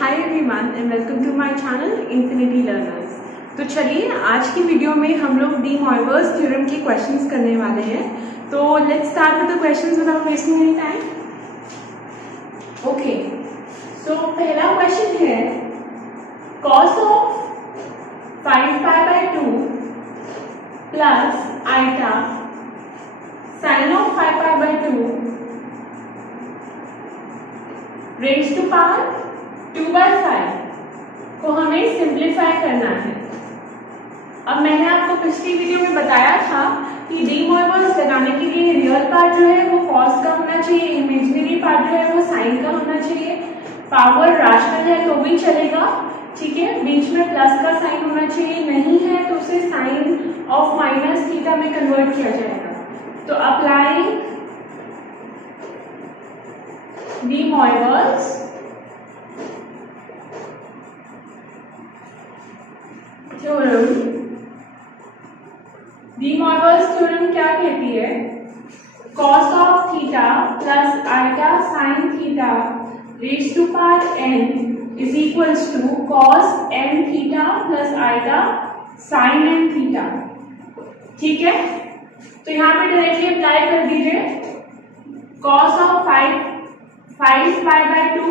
Hi everyone and welcome to my channel Infinity Learners. तो चलिए आज की वीडियो में हम लोग डी मॉयवर्स थ्योरम के क्वेश्चंस करने वाले हैं। तो let's start with the questions without wasting any time. Okay, so पहला क्वेश्चन है cos of 5π/2 plus iota sin of 5π/2 raise to power 2/5 को हमें सिंप्लीफाई करना है। अब मैंने आपको पिछली वीडियो में बताया था कि डी मॉयवर्स लगाने के लिए रियल पार्ट जो है वो कॉस का होना चाहिए, इमेजिनरी पार्ट जो है वो साइन का होना चाहिए, पावर राशनल है तो भी चलेगा, ठीक है, बीच में प्लस का साइन होना चाहिए, नहीं है तो उसे साइन ऑफ माइनस थीटा में कन्वर्ट किया जाएगा। तो apply De Moivre theorem. De Moivre theorem क्या कहती है? cos of theta plus iota sine theta raise to power n is equals to cos n theta plus iota sine n theta. ठीक है, तो यहाँ पे डायरेक्टली अप्लाई कर दीजिए। cos of 5π/2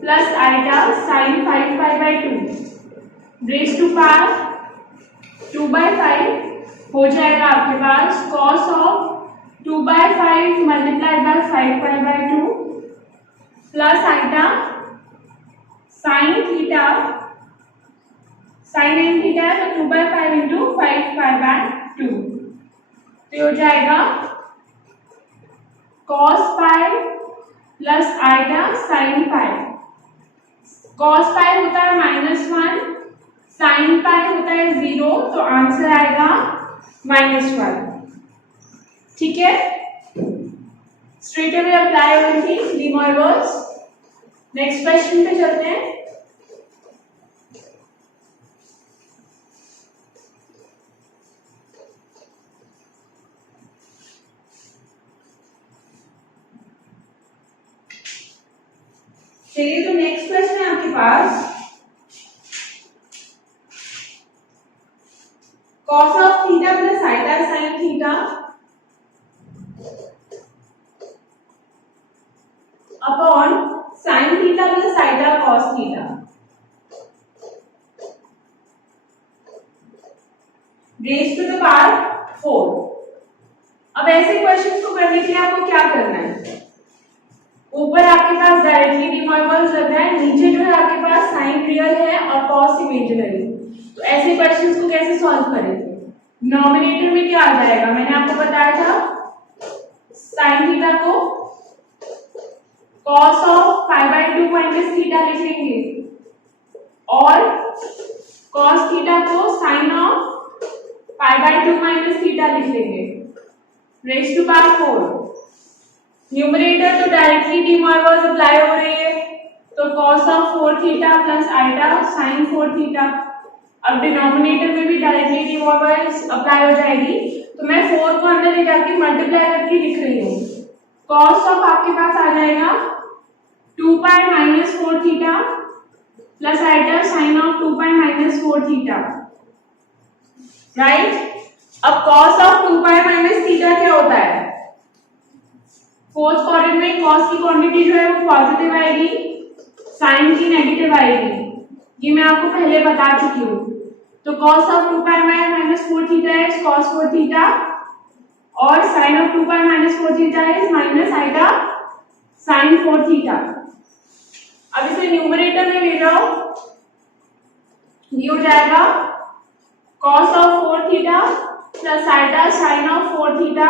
plus iota sine 5π/2 raise to power 2/5 हो जाएगा आपके पास cos of 2/5 multiplied by 5π/2 plus iota sine theta, sine n theta है तो 2/5 इंटू 5π/2 तो हो जाएगा cos pi plus iota sine pi. cos pi होता है -1, साइन पाई होता है 0, तो आंसर आएगा -1। ठीक है, स्ट्रेट अवे अप्लाई होगी डी मॉयवर्स। नेक्स्ट क्वेश्चन पे चलते हैं। चलिए, तो नेक्स्ट क्वेश्चन है आपके पास cos of theta plus iota sine theta upon sine theta plus iota cos theta raise to the power 4। अब ऐसे क्वेश्चंस को करने के लिए आपको क्या करना है? ऊपर आपके पास डायरेक्टली डी मॉयवर्स लग रहा है, नीचे जो है आपके पास साइन रियल है और कॉस इमेजिनरी। तो ऐसे क्वेश्चंस को कैसे सॉल्व करेंगे? डिनोमिनेटर में क्या आ जाएगा? मैंने आपको बताया था साइन थीटा को cos ऑफ 5/2 माइनस थीटा लिख लेंगे और cos थीटा को साइन ऑफ 5/2 माइनस थीटा लिख लेंगे रेज़ टू पावर 4। न्यूमरेटर तो डायरेक्टली डी मॉयवर्स अप्लाई हो रही है, तो cos of 4 theta plus iota sine 4 theta. अब डिनोमिनेटर में भी डायरेक्टली डी मॉयवर्स अप्लाई हो जाएगी, तो मैं 4 को अंदर ले जाके मल्टीप्लाई करके लिख रही हूँ। cos ऑफ आपके पास आ जाएगा 2π - 4 theta plus iota sine of 2π - 4 theta, right. अब cos ऑफ 2π - थीटा क्या होता है? फोर्थ क्वाड्रेंट में cos की क्वांटिटी जो है वो पॉजिटिव आएगी, साइन की नेगेटिव आएगी, ये मैं आपको पहले बता चुकी हूँ। तो cos of 2π - 4 theta is cos 4 theta और sin of 2π - 4 theta is minus iota sin 4 theta. अब इसे न्यूमरेटर में ले जाओ, ये हो जाएगा cos of 4 theta plus iota sin of 4 theta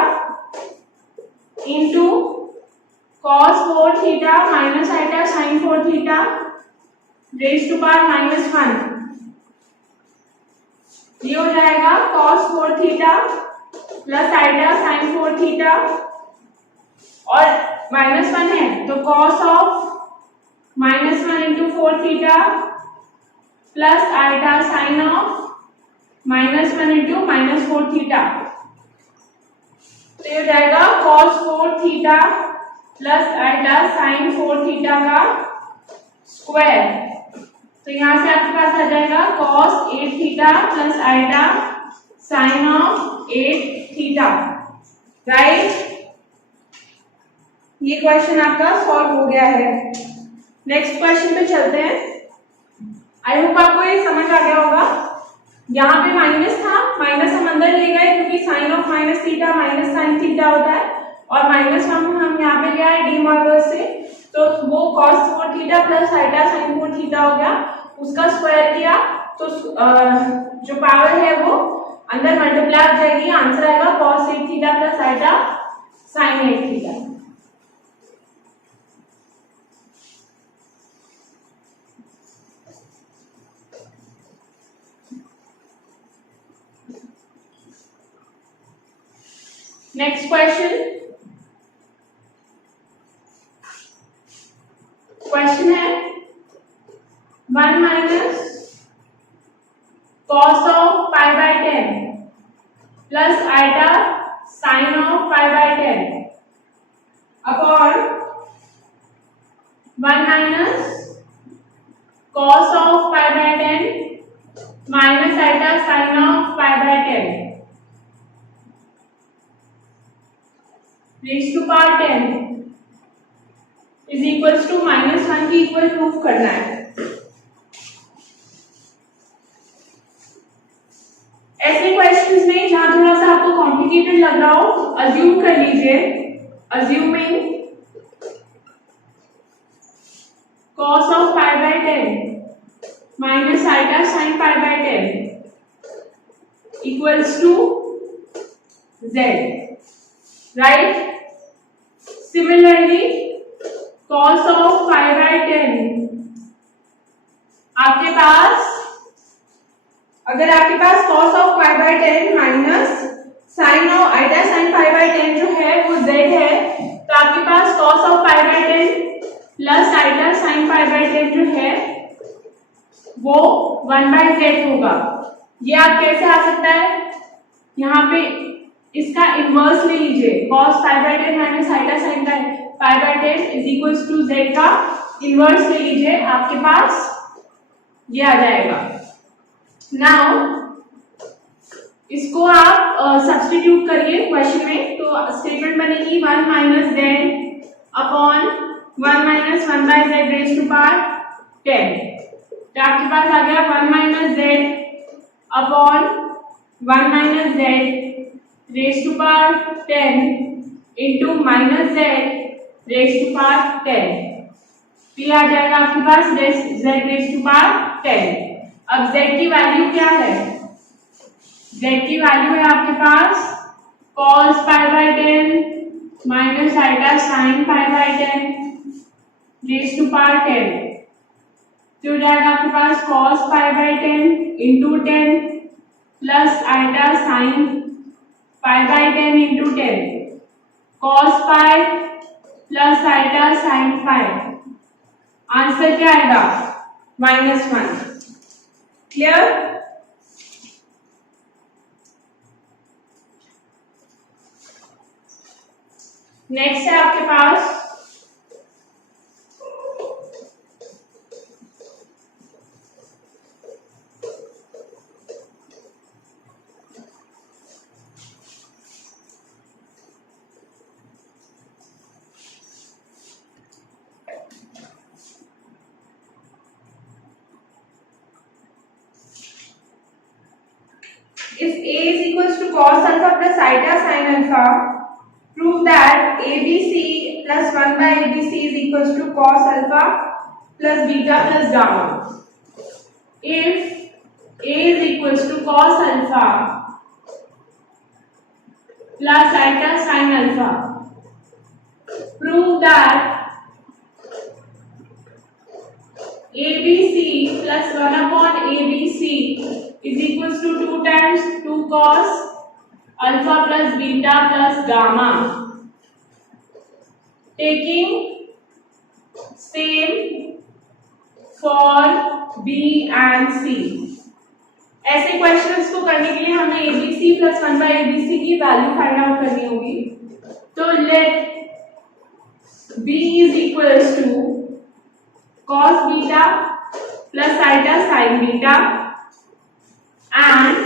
into cos 4 theta minus iota sin 4 theta raise to power -1। ये हो जाएगा cos 4 theta plus iota sin 4 theta और -1 है तो cos of -1 into 4 theta plus iota sin of -1 into -4 theta. तो ये हो जाएगा cos 4 theta plus iota sin 4 theta का स्क्वायर, तो यहां से आपके पास आ जाएगा cos 8 theta plus iota sine of 8 theta, right. ये क्वेश्चन आपका सॉल्व हो गया है। नेक्स्ट क्वेश्चन पे चलते हैं। आई होप आपको ये समझ आ गया होगा। यहाँ पे माइनस था, माइनस हम अंदर ले गए क्योंकि sine of minus theta minus sine theta होता है, और माइनस हम यहाँ पे लिया है डी मार्गर से, तो वो cos 4 theta plus iota sine 4 theta हो गया, उसका स्क्वायर किया तो जो पावर है वो अंदर मल्टीप्लाई हो जाएगी, आंसर आएगा cos 8 theta plus iota sine 8 theta. Next question है 1 minus cos of pi by 10 plus iota sine of pi by 10 upon 1 minus cos of pi by 10 minus iota sine of pi by 10 raise to power 10 is equals to -1 की equal proof करना है। ऐसे questions में जहां थोड़ा सा आपको complicated लग रहा हो, अज्यूम कर लीजिए, assuming cos of pi by 10 minus iota sine pi by 10 equals to z, right. Similarly cos of pi by 10 आपके पास, अगर आपके पास cos of pi by 10 minus sine of iota sine pi by 10 जो है वो z है, तो आपके पास cos of pi by 10 plus iota sine pi by 10 जो है वो 1/z होगा। ये आप कैसे आ सकता है, यहाँ पे इसका इनवर्स ले लीजिए, cos pi by 10 minus iota sine pi by 10 is equals to z का इनवर्स ले लीजिए, आपके पास ये आ जाएगा। नाउ इसको आप सब्स्टिट्यूट करिए क्वेश्चन में, तो स्टेटमेंट बनेगी 1 minus z upon 1 minus 1/z raise to power 10, तो आपके पास आ गया 1 minus z upon 1 minus z raise to power 10 into minus z raise to power 10, तो आ जाएगा आपके पास z रेज़ टू पावर 10। अब z की वैल्यू क्या है, z की वैल्यू है आपके पास cos pi by 10 minus iota sine pi by 10 raise to power 10, तो जाएगा आपके पास cos pi by 10 into 10 plus iota sine pi by 10 into 10, cos pi plus iota sine pi, answer क्या आएगा -1। क्लियर। नेक्स्ट है आपके पास if a is equals to cos alpha plus iota sin alpha, prove that abc plus 1 by abc is equals to cos alpha plus beta plus gamma. If a is equals to cos alpha plus iota sin alpha, prove that abc plus 1 upon abc is equals to 2 times 2 cos alpha plus beta plus gamma, taking same for B and C। ऐसे questions को करने के लिए हमें ABC plus 1 by ABC की value find out करनी होगी, तो late B is equals to cos beta plus iota sin beta and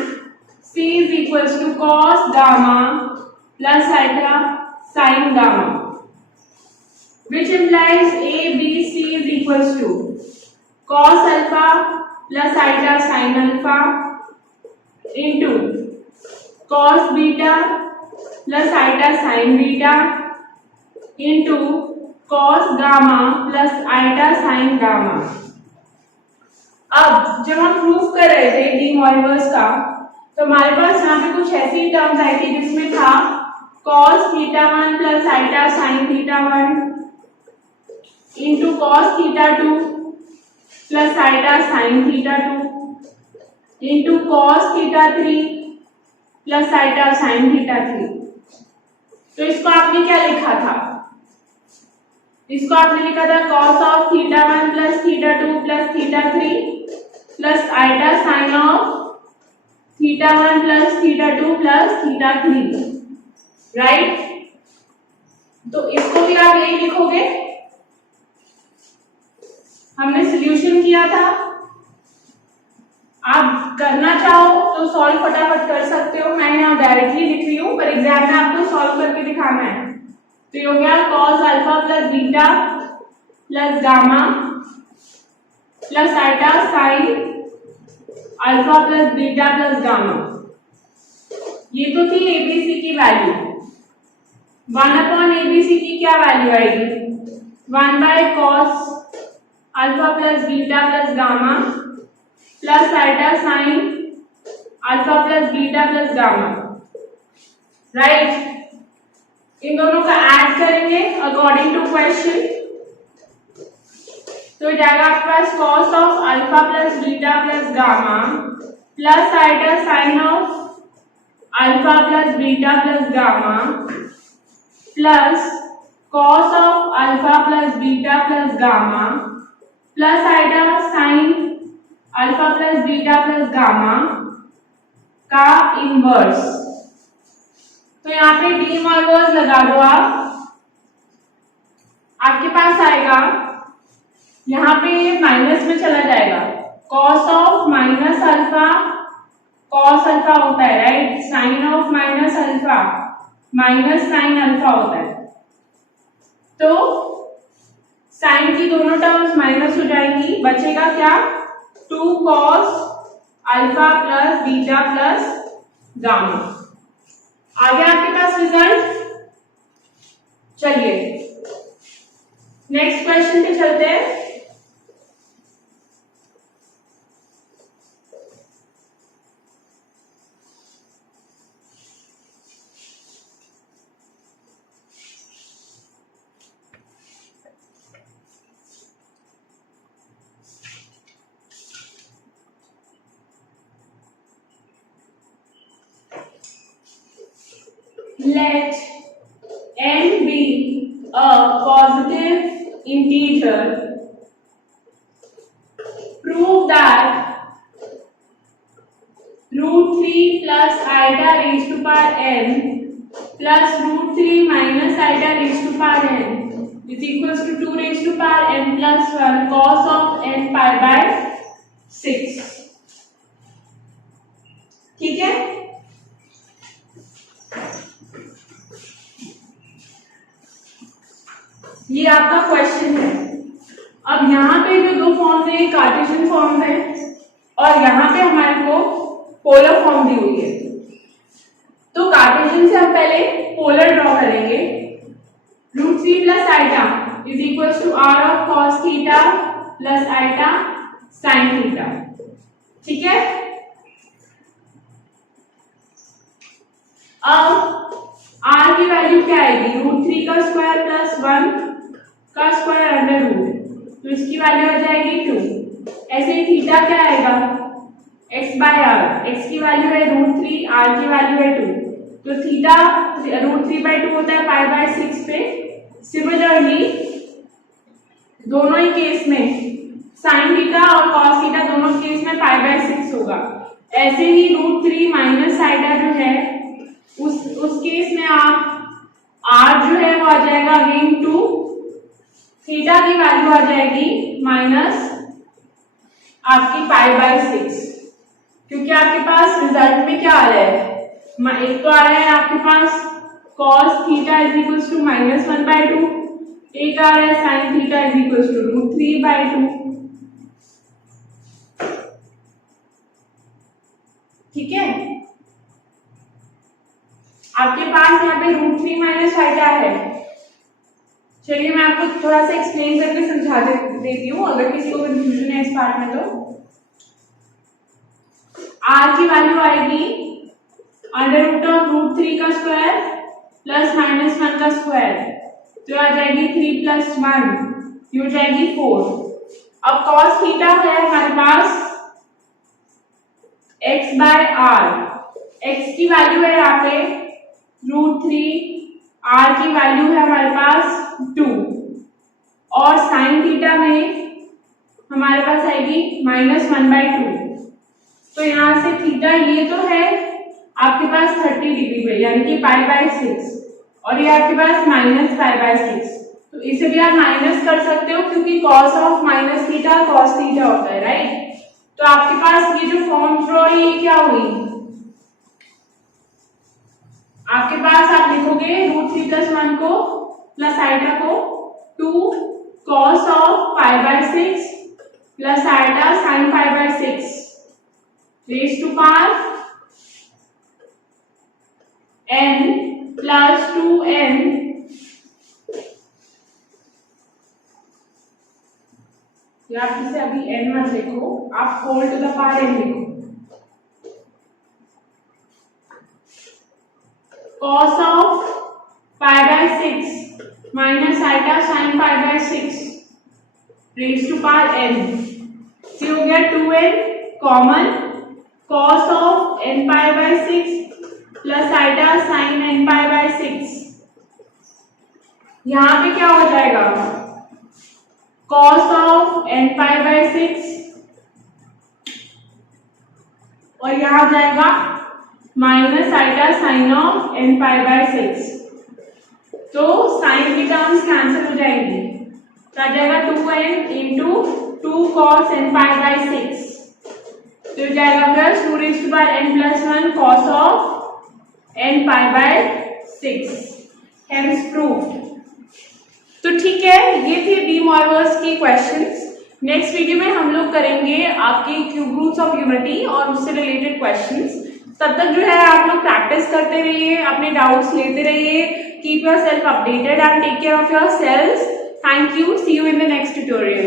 C is equals to cos gamma plus iota sin gamma, which implies A, B, C is equals to cos alpha plus iota sin alpha into cos beta plus iota sin beta into cos gamma plus iota sin gamma। अब जब हम proof कर रहे थे D मॉरिबस का, तो हमारे पास यहाँ पे कुछ ऐसी टर्म्स आई थी जिसमें था cos theta 1 plus iota sin theta 1 into cos theta 2 plus iota sin theta 2 into cos theta 3 plus iota sin theta 3। तो इसको आपने क्या लिखा था? इसको आपने लिखा था cos of theta 1 plus theta 2 plus theta 3 plus iota sine of theta 1 plus theta 2 plus theta 3, right? तो इसको भी आप यही लिखोगे। हमने सॉल्यूशन किया था, आप करना चाहो तो सॉल्व फटाफट कर सकते हो, मैं यहाँ डायरेक्टली लिख रही हूँ, पर एग्जाम में आपको सॉल्व करके दिखाना है। तो ये हो गया cos alpha plus beta plus gamma plus iota sine alpha plus beta plus gamma. ये तो थी एबीसी की वैल्यू। 1/ABC की क्या वैल्यू आएगी? 1/cos alpha plus beta plus gamma plus iota sine alpha plus beta plus gamma, right? इन दोनों का ऐड करेंगे अकॉर्डिंग टू क्वेश्चन, तो जाएगा आपके पास cos of alpha plus beta plus gamma plus iota sine of alpha plus beta plus gamma plus cos of alpha plus beta plus gamma plus iota sine alpha plus beta plus gamma का inverse. तो यहाँ पे D मॉर्गस लगा दो आप, आपके पास आएगा, यहाँ पे माइनस में चला जाएगा, cos of minus alpha, cos alpha होता है, right? Sine of minus alpha minus sine alpha होता है। तो साइन की दोनों टर्म्स माइनस हो जाएंगी, बचेगा क्या? 2 cos alpha plus beta plus gamma. आ गया आपके पास रिजल्ट? चलिए नेक्स्ट क्वेश्चन पे चलते हैं। Let n be a positive integer. Prove that √3 plus iota raised to power n plus √3 minus iota raised to power n is equals to 2 raised to power n plus 1 cos of n pi by 6। ठीक है? ये आपका question है। अब यहाँ पे जो दो फॉर्म्स है, कार्टेशियन फॉर्म है और यहाँ पे हमारे को पोलर फॉर्म दी हुई है। तो कार्टेशियन से हम पहले पोलर ड्रॉ करेंगे। √3 plus iota is equals to r of cos theta plus iota sin theta. ठीक है? अब r की वैल्यू क्या आएगी? √3 का स्क्वायर प्लस 1 का स्क्वायर अंडर रूट, तो इसकी वैल्यू आ जाएगी 2। ऐसे ही थीटा क्या आएगा? x/r, x की वैल्यू है √3, r की वैल्यू है 2, तो थीटा √3/2 होता है पाई बाय 6 पे। सिमिलरली दोनों ही केस में साइन थीटा और कॉस थीटा दोनों केस में पाई बाय 6 होगा। ऐसे ही √3 माइनस आइटा जो है उस केस में आप r जो है वो आ जाएगा अगेन 2 थीटा की वैल्यू आ जाएगी माइनस आपकी π/6, क्योंकि आपके पास रिजल्ट में क्या आ रहा है, एक तो आ रहा है आपके पास cos theta is equals to -1/2, एक आ रहा है sin theta is equals to √3/2। ठीक है, आपके पास यहाँ पे √3 माइनस थीटा है। चलिए मैं आपको थोड़ा सा एक्सप्लेन करके समझा देती हूँ, अगर किसी को कंफ्यूजन है इस पार्ट में। तो r की वैल्यू आएगी √√3 का स्क्वायर प्लस -1 का स्क्वायर, तो आ जाएगी 3 + 1, ये हो जाएगी 4। अब cos थीटा है हमारे पास x/r, x की वैल्यू है यहाँ पे √3, r की वैल्यू है हमारे पास 2, और sin थीटा में हमारे पास आएगी -1/2। तो यहाँ से थीटा ये तो है आपके पास 30 डिग्री पे, यानी कि π/6, और ये आपके पास -π/6, तो इसे भी आप माइनस कर सकते हो, क्योंकि cos of minus theta cos theta होता है, राइट। तो आपके पास ये जो फॉर्म ड्रॉ है ये क्या हुई, आपके पास आप लिखोगे √3 + 1 को प्लस आइटा को 2 cos of π/6 plus iota sin π/6 raise to power n + 2n या आप इसे अभी n मत लिखो, आप whole to the power n लिखो। cos of π/6 minus iota sin π/6 raise to power n, ये हो गया 2n common, cos of n/6 plus iota sin n/6, यहां पे क्या हो जाएगा cos ऑफ n/6, और यहां जाएगा minus iota sin of n/6, तो साइन की टर्म्स कैंसिल हो जाएंगी, तो आ जाएगा 2n इंटू 2 cos n/6, तो जाएगा plus 2n + 1 cos of n/6, hence proved. तो ठीक है, ये थे डी मॉर्गन्स की क्वेश्चंस। नेक्स्ट वीडियो में हम लोग करेंगे आपके क्यूब रूट्स ऑफ यूनिटी और उससे रिलेटेड क्वेश्चंस। तब तक जो है आप लोग प्रैक्टिस करते रहिए, अपने डाउट्स लेते रहिए, keep yourself updated and take care of yourself. Thank you, see you in the next tutorial.